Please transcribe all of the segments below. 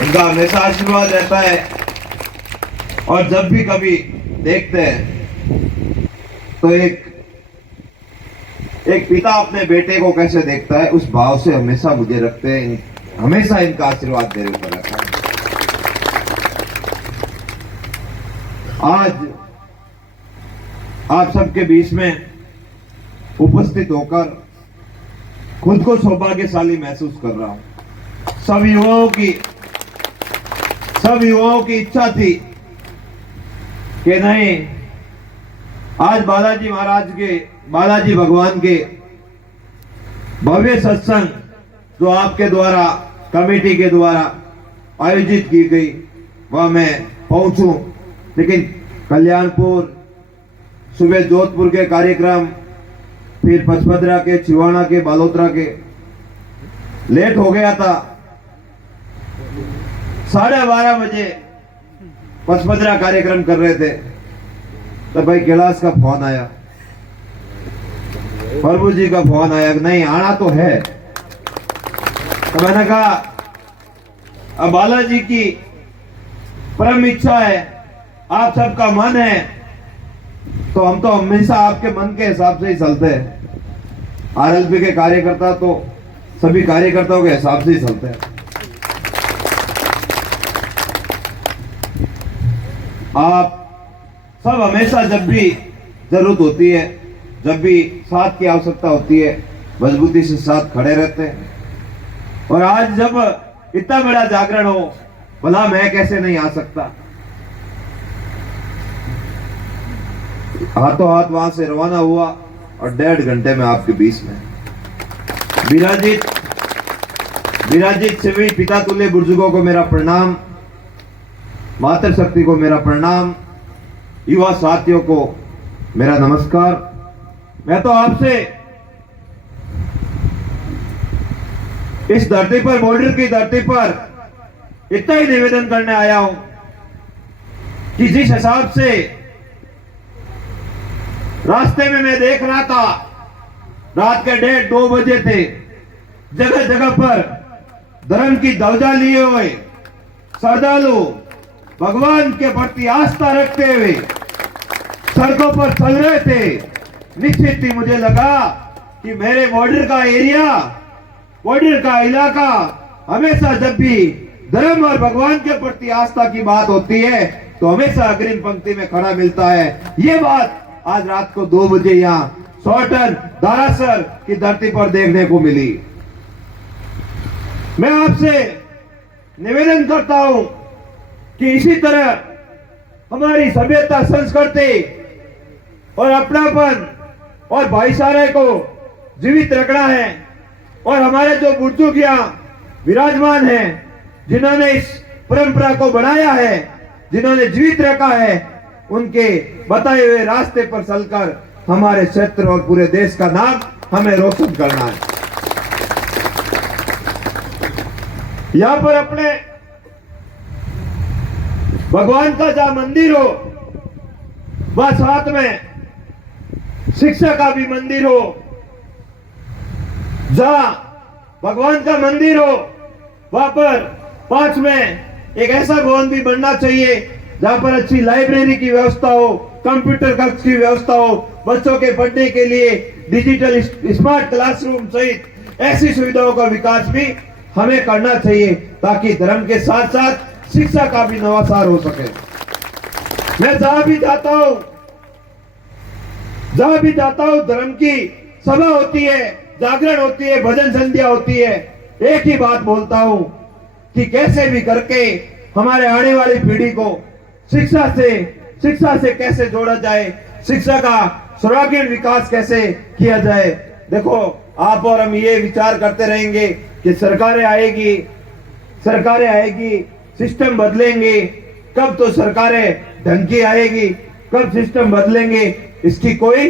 उनका हमेशा आशीर्वाद रहता है। और जब भी कभी देखते हैं तो एक पिता अपने बेटे को कैसे देखता है, उस भाव से हमेशा मुझे रखते हैं, हमेशा इनका आशीर्वाद मेरे ऊपर रहता है। आज आप सबके बीच में उपस्थित होकर खुद को सौभाग्यशाली महसूस कर रहा हूं। सब युवाओं की इच्छा थी कि नहीं, आज बालाजी भगवान के भव्य सत्संग जो आपके द्वारा, कमेटी के द्वारा आयोजित की गई, वह मैं पहुंचूं। लेकिन कल्याणपुर, सुबह जोधपुर के कार्यक्रम, फिर पचपदरा के, छिवाणा के, बालोतरा के, लेट हो गया था। 12:30 बजे पचपदरा कार्यक्रम कर रहे थे तो भाई कैलाश का फोन आया, प्रभु जी का फोन आया कि नहीं आना तो है। तो मैंने कहा अब बालाजी की परम इच्छा है, आप सबका मन है, तो हम तो हमेशा आपके मन के हिसाब से ही चलते हैं। आरएलपी के कार्यकर्ता तो सभी कार्यकर्ताओं के हिसाब से ही चलते हैं। आप सब हमेशा जब भी जरूरत होती है, जब भी साथ की आवश्यकता होती है, मजबूती से साथ खड़े रहते हैं। और आज जब इतना बड़ा जागरण हो, भला मैं कैसे नहीं आ सकता। हाथों हाथ वहां से रवाना हुआ और 1.5 घंटे में आपके बीच में विराजित सभी पिता तुल्य बुजुर्गों को मेरा प्रणाम, मातृशक्ति को मेरा प्रणाम, युवा साथियों को मेरा नमस्कार। मैं तो आपसे इस धरती पर, बॉर्डर की धरती पर इतना ही निवेदन करने आया हूं कि जिस हिसाब से रास्ते में मैं देख रहा था, रात के 1:30-2 बजे थे, जगह जगह पर धर्म की ध्वजा लिए हुए श्रद्धालु भगवान के प्रति आस्था रखते हुए सड़कों पर चल रहे थे। निश्चित ही मुझे लगा कि मेरे बॉर्डर का एरिया, बॉर्डर का इलाका हमेशा जब भी धर्म और भगवान के प्रति आस्था की बात होती है तो हमेशा अग्रिम पंक्ति में खड़ा मिलता है। ये बात आज रात को 2 बजे यहाँ सौटन दारासर की धरती पर देखने को मिली। मैं आपसे निवेदन करता हूं कि इसी तरह हमारी सभ्यता, संस्कृति और अपनापन और भाईचारे को जीवित रखना है। और हमारे जो बुजुर्ग यहाँ विराजमान हैं, जिन्होंने इस परंपरा को बनाया है, जिन्होंने जीवित रखा है, उनके बताए हुए रास्ते पर चलकर हमारे क्षेत्र और पूरे देश का नाम हमें रोशन करना है। यहां पर अपने भगवान का जहां मंदिर हो, वह साथ में शिक्षा का भी मंदिर हो। जहां भगवान का मंदिर हो, वहां पर पास में एक ऐसा भवन भी बनना चाहिए जहां पर अच्छी लाइब्रेरी की व्यवस्था हो, कंप्यूटर कक्ष की व्यवस्था हो, बच्चों के पढ़ने के लिए डिजिटल स्मार्ट क्लासरूम सहित ऐसी सुविधाओं का विकास भी हमें करना चाहिए, ताकि धर्म के साथ साथ शिक्षा का भी नवाचार हो सके। मैं जहां भी जाता हूं धर्म की सभा होती है, जागरण होती है, भजन संध्या होती है, एक ही बात बोलता हूं कि कैसे भी करके हमारे आने वाली पीढ़ी को शिक्षा से कैसे जोड़ा जाए, शिक्षा का सर्वांगीण विकास कैसे किया जाए। देखो, आप और हम ये विचार करते रहेंगे कि सरकारें आएगी, सिस्टम बदलेंगे, कब तो सरकारें ढंग की आएगी, कब सिस्टम बदलेंगे, इसकी कोई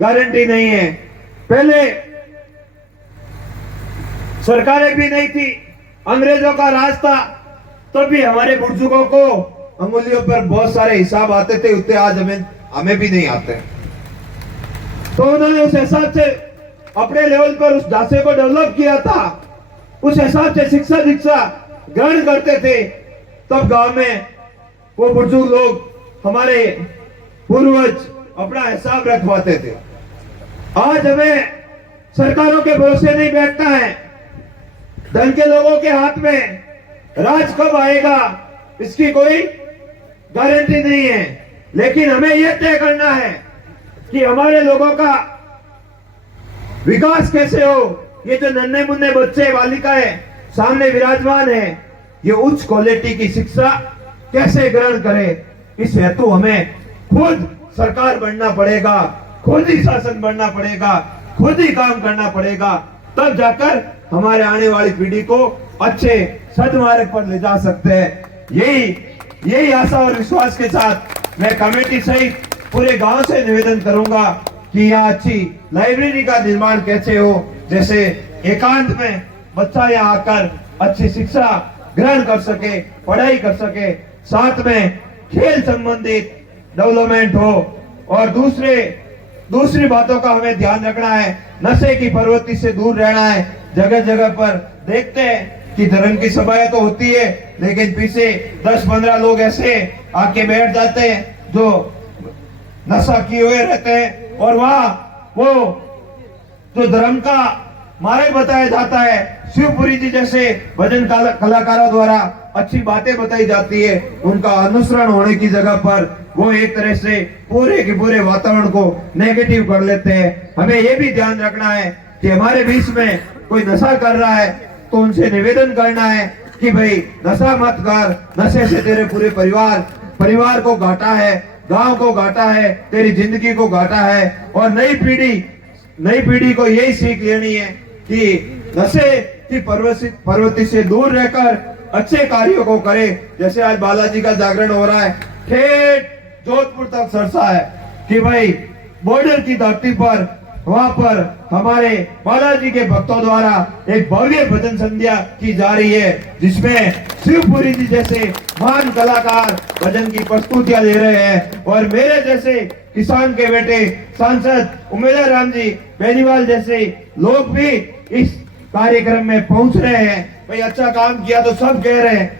गारंटी नहीं है। पहले सरकारें भी नहीं थी, अंग्रेजों का राज था, तो भी हमारे बुजुर्गों को अंगुलियों पर बहुत सारे हिसाब आते थे, उतने आज हमें भी नहीं आते। तो उन्होंने उस हिसाब से अपने लेवल पर उस ढांचे को डेवलप किया था, उस हिसाब से शिक्षा दीक्षा ग्रहण करते थे, तब गांव में वो बुजुर्ग लोग, हमारे पूर्वज अपना हिसाब रखवाते थे। आज हमें सरकारों के भरोसे नहीं बैठना है। धन के लोगों के हाथ में राज कब आएगा इसकी कोई गारंटी नहीं है, लेकिन हमें यह तय करना है कि हमारे लोगों का विकास कैसे हो। ये जो नन्हे मुन्ने बच्चे बालिकाएं सामने विराजमान है, ये उच्च क्वालिटी की शिक्षा कैसे ग्रहण करे, इस हेतु हमें खुद सरकार बनना पड़ेगा, खुद ही शासन बनना पड़ेगा, खुद ही काम करना पड़ेगा, तब जाकर हमारे आने वाली पीढ़ी को अच्छे सदमार्ग पर ले जा सकते हैं। यही आशा और विश्वास के साथ मैं कमेटी सहित पूरे गांव से निवेदन करूंगा कि यहाँ अच्छी लाइब्रेरी का निर्माण कैसे हो, जैसे एकांत में बच्चा यहाँ आकर अच्छी शिक्षा ग्रहण कर सके, पढ़ाई कर सके, साथ में खेल संबंधित डेवलपमेंट हो। और दूसरी बातों का हमें ध्यान रखना है, नशे की प्रवृत्ति से दूर रहना है। जगह जगह पर देखते हैं कि धर्म की सभाएं तो होती है, लेकिन पीछे 10-15 लोग ऐसे आके बैठ जाते हैं जो नशा किए हुए रहते हैं, और वहां वो जो धर्म का मार्ग बताया जाता है, शिवपुरी जी जैसे भजन कलाकारों द्वारा अच्छी बातें बताई जाती है, उनका अनुसरण होने की जगह पर वो एक तरह से पूरे के पूरे वातावरण को नेगेटिव कर लेते हैं। हमें ये भी ध्यान रखना है कि हमारे बीच में कोई नशा कर रहा है तो उनसे निवेदन करना है कि भाई नशा मत कर, नशे से तेरे पूरे परिवार को घाटा है, गांव को घाटा है, तेरी जिंदगी को घाटा है। और नई पीढ़ी को यही सीख लेनी है कि नशे की प्रवृत्ति से दूर रहकर अच्छे कार्यों को करे। जैसे आज बालाजी का जागरण हो रहा है, ठेठ जोधपुर तक सरसा है कि भाई बॉर्डर की धरती पर, वहां पर हमारे बालाजी के भक्तों द्वारा एक भव्य भजन संध्या की जा रही है, जिसमें शिवपुरी जी जैसे महान कलाकार भजन की प्रस्तुतियां दे रहे हैं, और मेरे जैसे किसान के बेटे सांसद उमेदवार राम जी बेनीवाल जैसे लोग भी इस कार्यक्रम में पहुंच रहे हैं। भाई अच्छा काम किया तो सब कह रहे हैं,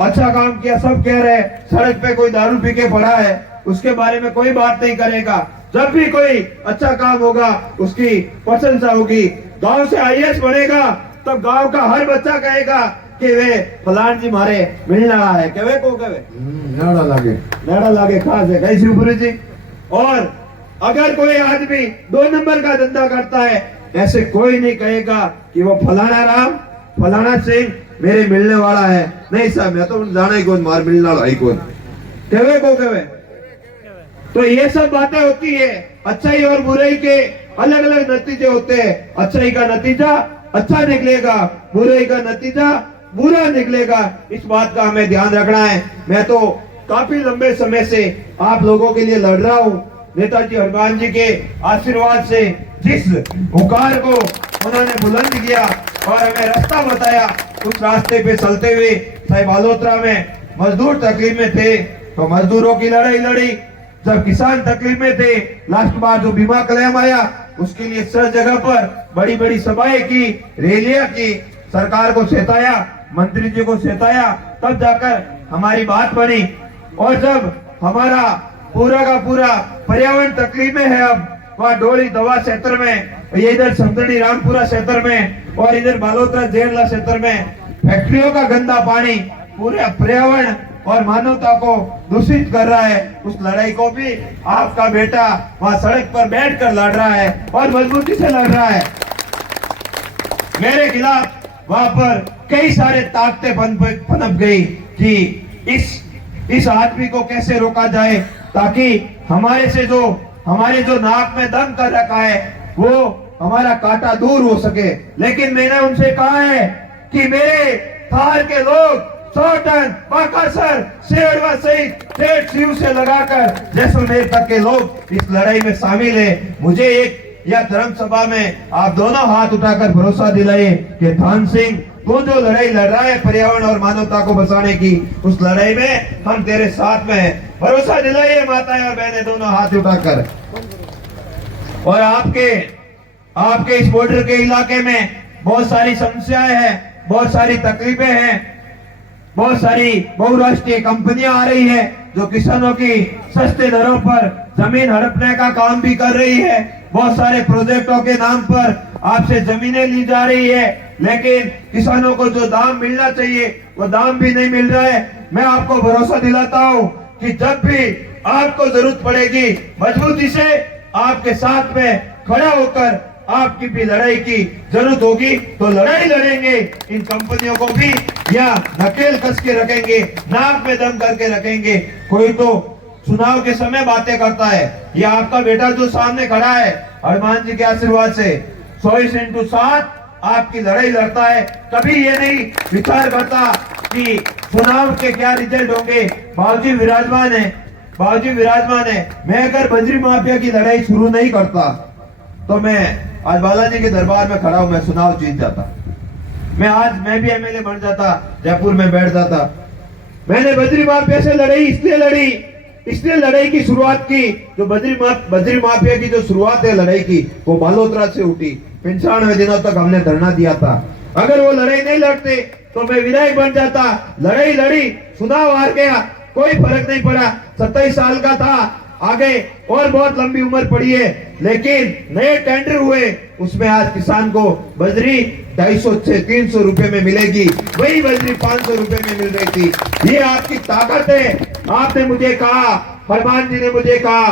अच्छा काम किया सब कह रहे हैं। सड़क पे कोई दारू पी के पड़ा है, उसके बारे में कोई बात नहीं करेगा। जब भी कोई अच्छा काम होगा उसकी प्रशंसा होगी। गांव से आईएएस बनेगा तब गांव का हर बच्चा कहेगा कि वे फलान जी मारे मिलना है, कहे को कहे नाड़ा लागे खास है कहीं शिवपुरी जी। और अगर कोई आदमी 2 नंबर का धंधा करता है, ऐसे कोई नहीं कहेगा कि वो फलाना राम फलाना सिंह मेरे मिलने वाला है। नहीं साहब, मैं तो जाना ही कौन, मार मिलने वाला ही कौन, कहे को कहे। तो ये सब बातें होती है। अच्छाई और बुराई के अलग अलग नतीजे होते हैं। अच्छाई का नतीजा अच्छा निकलेगा, बुराई का नतीजा बुरा निकलेगा। इस बात का हमें ध्यान रखना है। मैं तो काफी लंबे समय से आप लोगों के लिए लड़ रहा हूँ। नेताजी हनुमान जी के आशीर्वाद से जिस हुकार को उन्होंने बुलंद किया और हमें रास्ता बताया, उस रास्ते पे चलते हुए साहिब बालोतरा में मजदूर तकलीफ में थे तो मजदूरों की लड़ाई लड़ी। जब किसान तकलीफ में थे, लास्ट बार जो बीमा क्लेम आया उसके लिए सब जगह पर बड़ी बड़ी सभाएं की, रैलियां की, सरकार को चेताया, मंत्री जी को चेताया, तब जाकर हमारी बात बनी। और जब हमारा पूरा का पूरा पर्यावरण तकलीफ में है, अब वहाँ डोली दवा क्षेत्र में, ये इधर समदड़ी रामपुरा क्षेत्र में और इधर बालोतरा जेरला क्षेत्र में फैक्ट्रियों का गंदा पानी पूरे पर्यावरण और मानवता को दूषित कर रहा है। उस लड़ाई को भी आपका बेटा वहाँ सड़क पर बैठकर लड़ रहा है और मजबूती से लड़ रहा है। मेरे खिलाफ वहाँ पर कई सारे ताकतें पनप गई कि इस आदमी को कैसे रोका जाए ताकि हमारे जो नाक में दम कर रखा है वो हमारा कांटा दूर हो सके। लेकिन मैंने उनसे कहा है कि मेरे थार के लोग 100 टन बाकासर शेरवा सहित ठेठ शिव से लगाकर जैसलमेर तक के लोग इस लड़ाई में शामिल है। मुझे एक या धर्म सभा में आप दोनों हाथ उठाकर भरोसा दिलाइए कि थान सिंह तू जो लड़ाई लड़ रहा है पर्यावरण और मानवता को बचाने की, उस लड़ाई में हम तेरे साथ में हैं। भरोसा दिलाइए माताएं और बहनें दोनों हाथ उठाकर। और आपके इस बॉर्डर के इलाके में बहुत सारी समस्याएं हैं, बहुत सारी तकलीफें हैं, बहुत सारी बहुराष्ट्रीय कंपनियां आ रही है जो किसानों की सस्ते दरों पर जमीन हड़पने का काम भी कर रही है। बहुत सारे प्रोजेक्टों के नाम पर आपसे जमीनें ली जा रही है, लेकिन किसानों को जो दाम मिलना चाहिए वो दाम भी नहीं मिल रहा है। मैं आपको भरोसा दिलाता हूं कि जब भी आपको जरूरत पड़ेगी मजबूती से आपके साथ में खड़ा होकर आपकी भी लड़ाई की जरूरत होगी तो लड़ाई लड़ेंगे। इन कंपनियों को भी या नकेल कस के रखेंगे, नाक में दम करके रखेंगे। कोई तो चुनाव के समय बातें करता है, ये आपका बेटा जो सामने खड़ा है हनुमान जी के आशीर्वाद से 100x7 आपकी लड़ाई लड़ता है। कभी ये नहीं विचार करता कि चुनाव के क्या रिजल्ट होंगे। बाबूजी विराजमान है, बाबूजी विराजमान है। मैं अगर बजरी माफिया की लड़ाई शुरू नहीं करता तो मैं आज बालाजी के दरबार में खड़ा हूं, मैं चुनाव जीत जाता। मैं भी एमएलए बन जाता, जयपुर में बैठ जाता। मैंने बजरी माफिया से लड़ाई इसलिए लड़ाई की शुरुआत की जो बजरी माफिया की जो शुरुआत है लड़ाई की वो बालोतरा से उठी। 95 दिनों तक हमने धरना दिया था। अगर वो लड़ाई नहीं लड़ते तो मैं विधायक बन जाता। लड़ाई लड़ी, चुनाव हार गया, कोई फर्क नहीं पड़ा। 27 साल का था, आगे और बहुत लंबी उम्र पड़ी है, लेकिन नए टेंडर हुए उसमें आज किसान को बजरी 250 से 300 रुपए में मिलेगी, वही बजरी 500 रुपए में मिल रही थी। ये आपकी ताकत है। आपने मुझे कहा, फरमान जी ने मुझे कहा,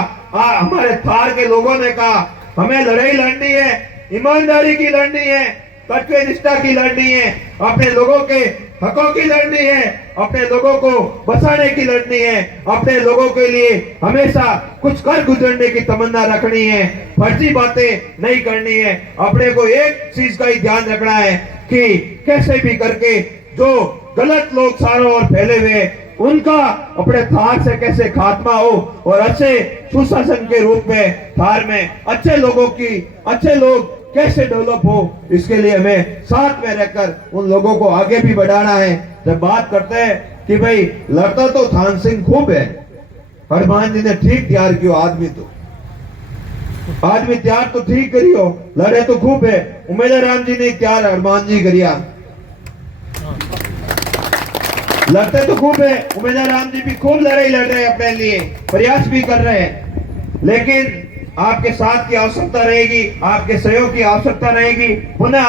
हमारे थार के लोगों ने कहा हमें लड़ाई लड़नी है, ईमानदारी की लड़नी है, तत्व निष्ठा की लड़नी है, अपने लोगों के हकों की लड़नी है, अपने लोगों को बचाने की लड़नी है, अपने लोगों के लिए हमेशा कुछ कर गुजरने की तमन्ना रखनी है, फर्जी बातें नहीं करनी है। अपने को एक चीज का ही ध्यान रखना है कि कैसे भी करके जो गलत लोग चारों ओर फैले हुए उनका अपने थार से कैसे खात्मा हो और अच्छे सुशासन के रूप में थार में अच्छे लोग कैसे डेवलप हो, इसके लिए हमें साथ में रहकर उन लोगों को आगे भी बढ़ाना है। जब बात करते हैं कि भाई लड़ता तो थान सिंह खूब है, हनुमान जी ने ठीक तैयार किया आदमी तैयार तो ठीक करियो, लड़े तो खूब है। उमेदवार राम जी ने तैयार हनुमान जी करिया, लड़ते तो खूब है। उमेदवार राम जी भी खूब लड़ाई लड़ रहे हैं, अपने लिए प्रयास भी कर रहे हैं, लेकिन आपके साथ की आवश्यकता रहेगी, आपके सहयोग की आवश्यकता रहेगी। पुनः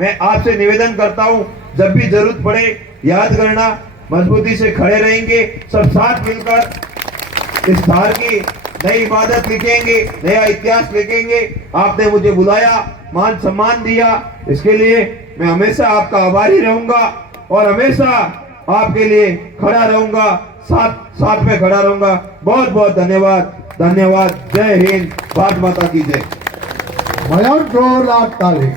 मैं आपसे निवेदन करता हूं, जब भी जरूरत पड़े याद करना, मजबूती से खड़े रहेंगे, सब साथ मिलकर इस थार की नई इबादत लिखेंगे, नया इतिहास लिखेंगे। आपने मुझे बुलाया, मान सम्मान दिया, इसके लिए मैं हमेशा आपका आभारी रहूंगा और हमेशा आपके लिए खड़ा रहूंगा, साथ में खड़ा रहूंगा। बहुत बहुत धन्यवाद। जय हिंद, भारत माता की जय। जोरदार ताली।